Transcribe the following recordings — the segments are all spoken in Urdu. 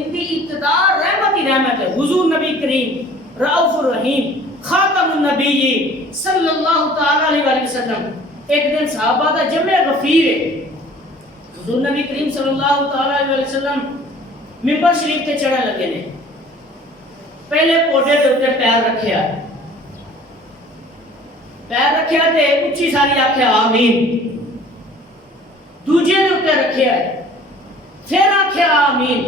ان کی ابتدا رحمت ہی رحمت ہے. حضور نبی کریم رؤوف الرحیم خاتم النبی صلی اللہ تعالی علیہ وآلہ وسلم ایک دن صحابہ دا جمع غفیر ہے. حضور نبی کریم صلی اللہ تعالی علیہ وآلہ وسلم ممبر شریف تے چڑھن لگے نے. پہلے پوڈے دے اوتے پیر رکھیا تے اچھی ساری آکھیا آمین. دوجے دے اوتے رکھیا ہے پھر آکھیا آمین.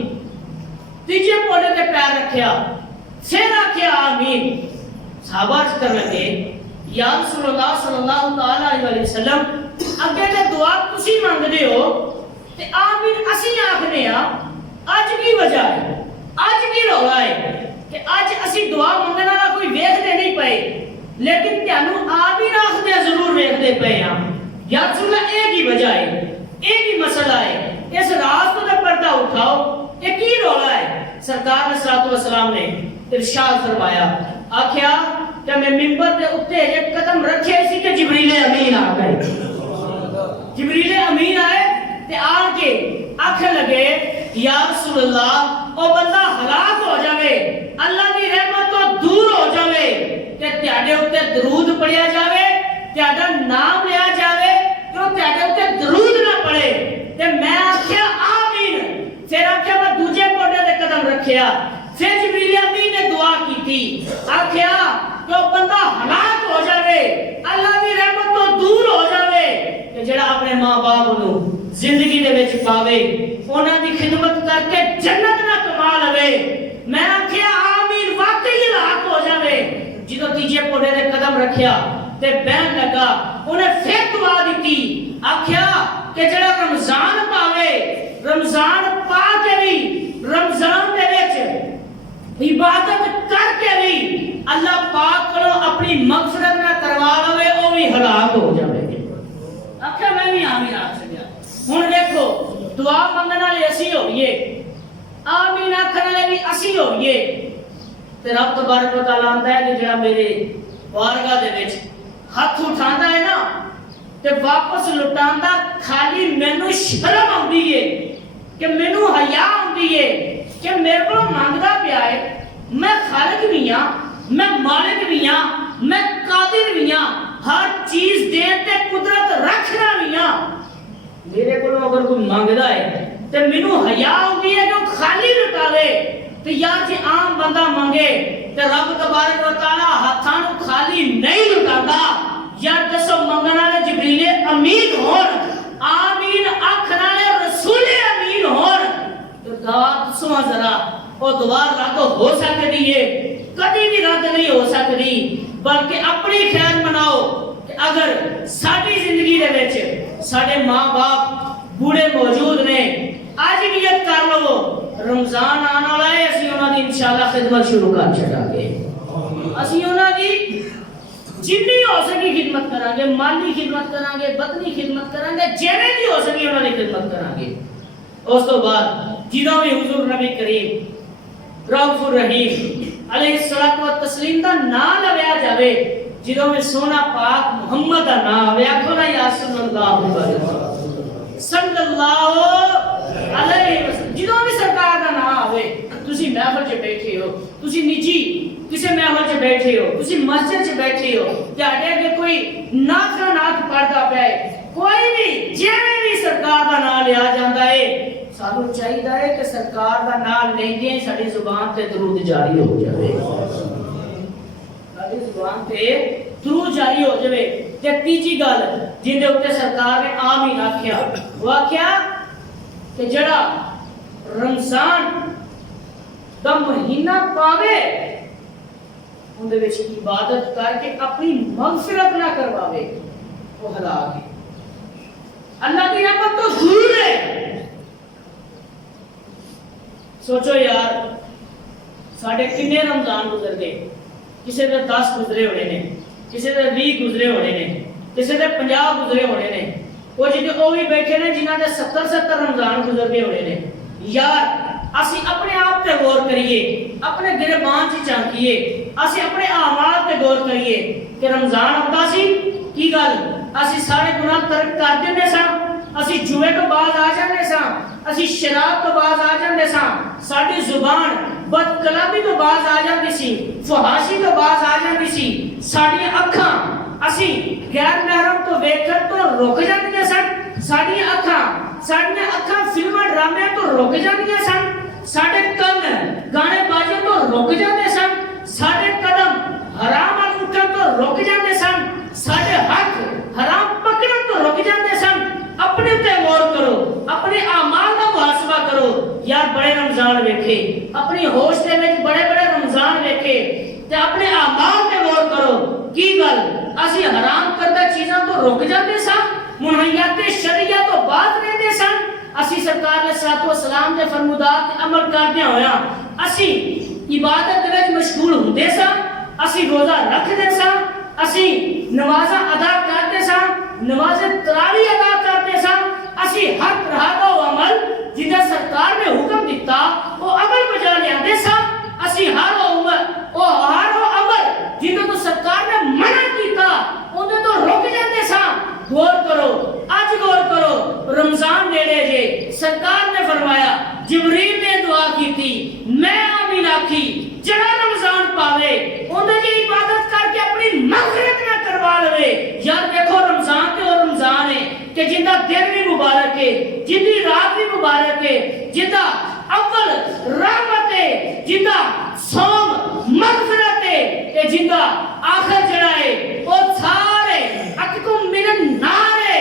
تیجے پوڈے تے پیر رکھیا پھر آکھیا آمین. صحابہ عرض کر لگے یا رسول اللہ صلی اللہ تعالی علیہ وآلہ وسلم اگے تے دعا تسی مانگدے ہو تے آمین اسی آکھنے ہاں. اج کی وجہ ہے اج کی رولا ہے کہ اج اسی دعا منگن والا کوئی ویکھدے نہیں پئے لیکن تانوں آمین آکھدے ضرور ویکھدے پئے ہاں. یا رسول اللہ اے کی وجہ ہے اے کی مسئلہ ہے اس راز تو پردہ اٹھاؤ اے کی رولا ہے. سرکار علیہ الصلوۃ والسلام نے ارشاد فرمایا آکھیا کہ میں منبر دے اوتے ایک قدم رکھے اسی کہ جبریل امین آ گئے. جبریل امین آئے تے آ کے آکھن لگے یا رسول اللہ او بندہ ہلاک ہو جاوے اللہ کی رحمت تو دور ہو جاوے کہ تیاڈے اوتے درود پڑھیا جاوے تیاڈا نام لیا جاوے کہ تیاڈے اوتے درود نہ پڑھے تے میں آکھیا آمین. پھر آکھیا میں دوجے پوڈے تے قدم رکھیا پھر جبریل امین نے دعا کیتی آکھیا کہ او بندہ ہلاک ہو جاوے اللہ کی رحمت تو دور ہو جاوے کہ جڑا اپنے ماں باپ نو زندگی دے وچ پاوے انہاں دی خدمت کر کے جنت نہ کما لوے. میں آکھیا آمین واقعی ہلاک ہو جاوے. جدوں تیجے پوڈے تے قدم رکھیا تے بہن لگا انہیں پھر دعا دیتی آکھیا کہ جڑا رمضان پاوے رمضان پا کے بھی رمضان دے وچ عبادت کر کے بھی اللہ پاک کو اپنی مغفرت نہ کروا لوے او بھی ہلاک ہو جاوے. آکھیا میں بھی آمین آکھ سکیا. ہن دیکھو دعا منگن والے اسی ہوئیے آمین آکھن والے بھی اسی ہوئیے تے رب تبارک و تعالی آندا ہے کہ جڑا میرے بارگاہ دے وچ ہاتھ اٹھاندا ہے نا تے واپس لٹاندا خالی مینوں شرم آندی ہے کہ مینوں حیا آندی ہے کہ میرے کو مانگدا پیا ہے. میں خالق بھی ہاں میں مالک بھی ہاں میں قادر بھی ہاں ہر چیز دین تے قدرت رکھنا بھی ہاں. میرے کو اگر کوئی مانگدا ہے تے مینوں حیا آندی ہے کہ خالی لٹاوے تے یار جے عام بندہ منگے تے رب تبارک و تعالی ہاتھاں نوں خالی نہیں لٹاندا. یار دسو منگن والے جبریل امین ہون آمین آکھن والے رسول امین ہون تو ذات سو ذرا او دعا رد ہو سکتی ہے کبھی بھی رد نہیں ہو سکتی بلکہ اپنی خیر مناؤ کہ اگر ساری زندگی دے وچ ساڈے ماں باپ بوڑھے موجود نے اج نیت کر لو رمضان آنے والا ہے اسی انہاں دی انشاءاللہ خدمت شروع کر چھڑا گے. اسی انہاں دی جنی ہو سکی خدمت کران گے مالی خدمت کران گے بدنی خدمت کران گے جویں بھی ہو سکی انہاں دی خدمت کران گے. اس تو بعد جدوں بھی حضور نبی کریم رؤوف الرحیم علیہ الصلوۃ والتسلیم دا نام لیا جاوے جدوں میں سونا پاک محمد دا نام آوے آکھو نا یا صلی اللہ علیہ وسلم صلی اللہ علیہ وسلم. جدوں بھی سرکار دا نام آوے تسی محفل چ بیٹھے ہو تسی نجی کسی محفل چ بیٹھے ہو تسی مسجد چ بیٹھے ہو تہاڈے اگے کوئی نعت پڑھدا پیا ہے کوئی بھی جویں بھی سرکار دا نام لیا جاندا ہے سانو چاہیے ہے کہ سرکار دا نام لیندے ساری زبان تے درود جاری ہو جاوے. ساری زبان تے درود جاری ہو جاوے. تے تیجی گل جن دے اوتے سرکار نے آمین آکھیا وہ آکھیا کہ جڑا رمضان دا مہینہ پاوے ان دے وچ عبادت کر کے اپنی مغفرت نہ کرواوے وہ ہلاک ہے. اللہ کی رحمت تو دور ہے. سوچو یار ساڈے کنے رمضان گزر گئے کسی دے 10 گزرے ہونے نے کسی دے 20 گزرے ہونے نے کسی دے 50 گزرے ہونے نے وہ جے او بھی بیٹھے نے جنہاں دے 70 رمضان گزر گئے ہونے نے. یار اسی اپنے آپ تے غور کریے اپنے گربان چ جھانکیے اسی اپنے اعمال تے غور کریے کہ رمضان آندا سی کی گل اسی سارے گناہ ترک کر دیندے ساں اسی جوئے تو بعد آ جاندے ساں ਅਸੀਂ ਸ਼ਰਾਬ ਤੋਂ ਬਾਜ਼ ਆ ਜਾਂਦੇ ਸਾਂ, ਸਾਡੀ ਜ਼ੁਬਾਨ ਬਦਕਲਾਮੀ ਤੋਂ ਬਾਜ਼ ਆ ਜਾਂਦੀ ਸੀ, ਫਹਾਸ਼ੀ ਤੋਂ ਬਾਜ਼ ਆ ਜਾਂਦੀ ਸੀ, ਸਾਡੀਆਂ ਅੱਖਾਂ ਅਸੀਂ ਗੈਰ ਮਹਿਰਮ ਤੋਂ ਵੇਖਣ ਤੋਂ ਰੁਕ ਜਾਂਦੀਆਂ ਸਨ, ਸਾਡੀਆਂ ਅੱਖਾਂ ਫਿਲਮਾਂ ਡਰਾਮਿਆਂ ਤੋਂ ਰੁਕ ਜਾਂਦੀਆਂ ਸਨ, ਸਾਡੇ ਕੰਨ ਗਾਣੇ ਬਾਜੇ ਤੋਂ ਰੁਕ ਜਾਂਦੇ ਸਨ, ਸਾਡੇ ਕਦਮ ਹਰਾਮ ਵੱਲ ਉੱਠਣ ਤੋਂ ਰੁਕ ਜਾਂਦੇ ਸਨ, ਸਾਡੇ ਹੱਥ ਹਰਾਮ ਪਕੜਨ ਤੋਂ ਰੁਕ ਜਾਂਦੇ ਸਨ। ਆਪਣੇ ਉੱਤੇ ਗੌਰ ਕਰੋ, ਆਪਣੇ ਆਮਾਲ ਦਾ ਮੁਹਾਸਬਾ ਕਰੋ। ਯਾਰ ਬੜੇ ਰਮਜ਼ਾਨ ਵੇਖੇ, ਆਪਣੀ ਹੋਸ਼ ਦੇ ਵਿੱਚ ਬੜੇ ਰਮਜ਼ਾਨ ਵੇਖੇ ਤੇ ਆਪਣੇ ਆਮਾਲ ਤੇ ਗੌਰ ਕਰੋ। ਕੀ ਗੱਲ ਅਸੀਂ ਹਰਾਮ ਕਰਦਾ ਚੀਜ਼ਾਂ ਤੋਂ ਰੁਕ ਜਾਂਦੇ ਸਾਂ, ਮੁਹੱਈਆਤ ਸ਼ਰੀਅਤ ਤੋਂ ਬਾਅਦ ਰਹਿੰਦੇ ਸਨ। ਅਸੀਂ ਸਰਕਾਰ ਦੇ ਸਾਥੋ ਸਲਾਮ ਦੇ ਫਰਮਾਨ ਤੇ ਅਮਲ ਕਰਦੇ ਹੋਇਆ ਅਸੀਂ ਇਬਾਦਤ ਦੇ ਵਿੱਚ ਮਸ਼ਗੂਲ ਹੁੰਦੇ ਸਾਂ, ਅਸੀਂ ਰੋਜ਼ਾ ਰੱਖਦੇ ਸਾਂ, ਅਸੀਂ ਨਮਾਜ਼ਾਂ ਅਦਾ ਕਰਦੇ ਸਾਂ, ਨਮਾਜ਼ ਤਰਾਵੀ ਅਦਾ ਕਰਦੇ ਸਾਂ, ਅਸੀਂ ਹਰ ਤਰ੍ਹਾਂ ਦਾ ਅਮਲ ਜਿਹਦਾ ਸਰਕਾਰ ਨੇ ਹੁਕਮ ਦਿੱਤਾ ਉਹ ਅਮਲ ਬਜਾ ਲਿਆਂਦੇ ਸਾਂ। ਅਸੀਂ ਹਰ ਅਮਲ ਜਿਹਦੇ ਤੋਂ ਸਰਕਾਰ ਨੇ ਮਨਾ ਕੀਤਾ ਉਹਦੇ ਤੋਂ ਰੁਕ ਜਾਂਦੇ ਸਾਂ। ਗੌਰ ਕਰੋ, ਅੱਜ ਗੌਰ ਕਰੋ, ਰਮਜ਼ਾਨ ਨੇੜੇ ਜੇ, ਸਰਕਾਰ ਨੇ ਫਰਮਾਇਆ, ਜਿਬਰੀਲ ਨੇ ਦੁਆ ਕੀਤੀ, ਮੈਂ ਆਮੀਨ ਆਖੀ, ਜਿਹੜਾ ਰਮਜ਼ਾਨ ਪਾਵੇ ਉਹਦੇ ਦੀ ਇਬਾਦਤ ਕਰਕੇ ਆਪਣੀ ਮਗਫਿਰਤ ਨਾ ਕਰਵਾ ਲਵੇ। ਯਾਰ ਦੇਖੋ ਰਮਜ਼ਾਨ ਤੇ ਉਹ ਰਮਜ਼ਾਨ ਹੈ ਕਿ ਜਿੰਦਾ ਦਿਨ ਵੀ ਮੁਬਾਰਕ ਹੈ, ਜਿੰਦੀ ਰਾਤ ਵੀ ਮੁਬਾਰਕ ਹੈ, ਜਿੰਦਾ ਅਵਲ ਰਹਿਮਤ ਹੈ, ਜਿੰਦਾ ਸੌਮ ਮਗਫਿਰਤ ਹੈ ਤੇ ਜਿੰਦਾ ਆਖਰ ਜਿਹੜਾ ਹੈ ਉਹ ਸਾਰੇ ਅਕਤੁਮ ਮਿਨਨ ਨਾਰ ਹੈ,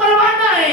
ਪਰਵਾਨਾ ਹੈ।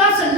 10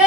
ਇਹ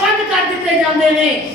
ਬੰਦ ਕਰ ਦਿੱਤੇ ਜਾਂਦੇ ਨੇ।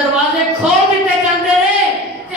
ਦਰਵਾਜ਼ੇ ਖੋਲ ਦਿੱਤੇ ਜਾਂਦੇ ਨੇ ਤੇ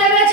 ਦੇ ਵਿੱਚ